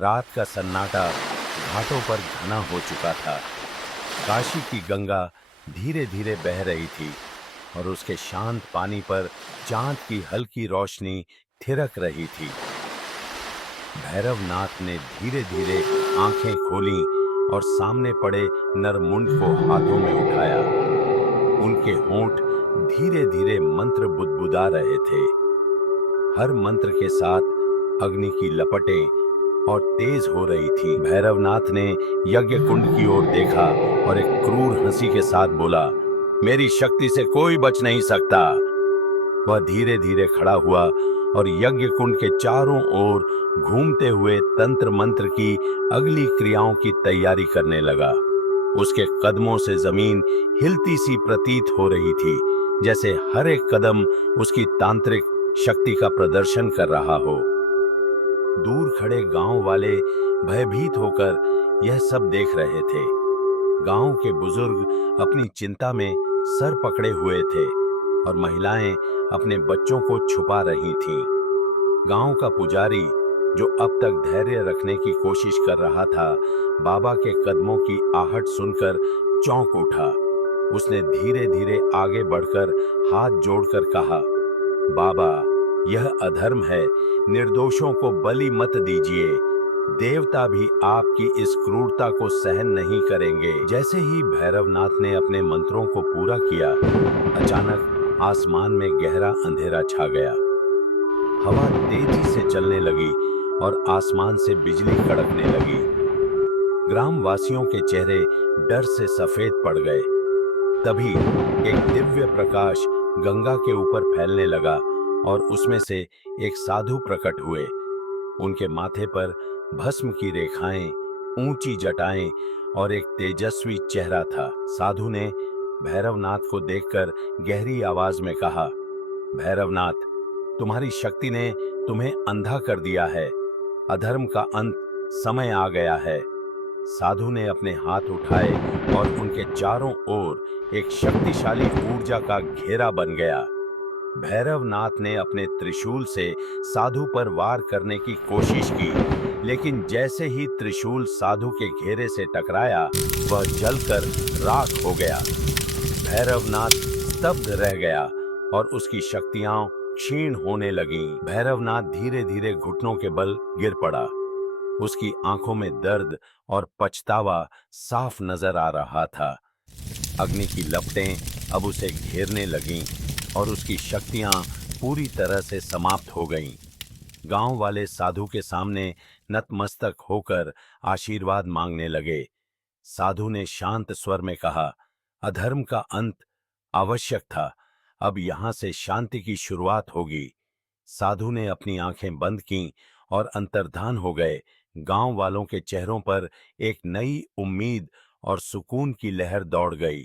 रात का सन्नाटा घाटों पर घना हो चुका था। काशी की गंगा धीरे धीरे बह रही थी और उसके शांत पानी पर चांद की हल्की रोशनी थिरक रही थी। भैरवनाथ ने धीरे धीरे आंखें खोलीं और सामने पड़े नरमुंड को हाथों में उठाया। उनके होंठ धीरे धीरे मंत्र बुदबुदा रहे थे। हर मंत्र के साथ अग्नि की लपटें और तेज हो रही थी। भैरवनाथ ने यज्ञ कुंड की ओर देखा और एक क्रूर हंसी के साथ बोला, मेरी शक्ति से कोई बच नहीं सकता। वह धीरे धीरे खड़ा हुआ और यज्ञ कुंड के चारों ओर घूमते हुए तंत्र मंत्र की अगली क्रियाओं की तैयारी करने लगा। उसके कदमों से जमीन हिलती सी प्रतीत हो रही थी, जैसे हर एक कदम उसकी तांत्रिक शक्ति का प्रदर्शन कर रहा हो। दूर खड़े गांव वाले भयभीत होकर यह सब देख रहे थे। गांव के बुजुर्ग अपनी चिंता में सर पकड़े हुए थे और महिलाएं अपने बच्चों को छुपा रही थीं। गांव का पुजारी, जो अब तक धैर्य रखने की कोशिश कर रहा था, बाबा के कदमों की आहट सुनकर चौंक उठा। उसने धीरे धीरे आगे बढ़कर हाथ जोड़कर कहा, बाबा, यह अधर्म है, निर्दोषों को बलि मत दीजिए। देवता भी आपकी इस क्रूरता को सहन नहीं करेंगे। जैसे ही भैरवनाथ ने अपने मंत्रों को पूरा किया, अचानक आसमान में गहरा अंधेरा छा गया। हवा तेजी से चलने लगी और आसमान से बिजली कड़कने लगी। ग्रामवासियों के चेहरे डर से सफेद पड़ गए। तभी एक दिव्य प्रकाश गंगा के ऊपर फैलने लगा और उसमें से एक साधु प्रकट हुए। उनके माथे पर भस्म की रेखाएं, ऊंची जटाएं और एक तेजस्वी चेहरा था। साधु ने भैरवनाथ को देखकर गहरी आवाज में कहा, भैरवनाथ, तुम्हारी शक्ति ने तुम्हें अंधा कर दिया है। अधर्म का अंत समय आ गया है। साधु ने अपने हाथ उठाए और उनके चारों ओर एक शक्तिशाली ऊर्जा का घेरा बन गया। भैरवनाथ ने अपने त्रिशूल से साधु पर वार करने की कोशिश की, लेकिन जैसे ही त्रिशूल साधु के घेरे से टकराया, वह जलकर राख हो गया। भैरवनाथ स्तब्ध रह गया और उसकी शक्तियां क्षीण होने लगीं। भैरवनाथ धीरे धीरे घुटनों के बल गिर पड़ा। उसकी आंखों में दर्द और पछतावा साफ नजर आ रहा था। अग्नि की लपटें अब उसे घेरने लगीं और उसकी शक्तियां पूरी तरह से समाप्त हो गईं। गांव वाले साधु के सामने नतमस्तक होकर आशीर्वाद मांगने लगे। साधु ने शांत स्वर में कहा, अधर्म का अंत आवश्यक था, अब यहां से शांति की शुरुआत होगी। साधु ने अपनी आंखें बंद कीं और अंतर्धान हो गए। गांव वालों के चेहरों पर एक नई उम्मीद और सुकून की लहर दौड़ गई।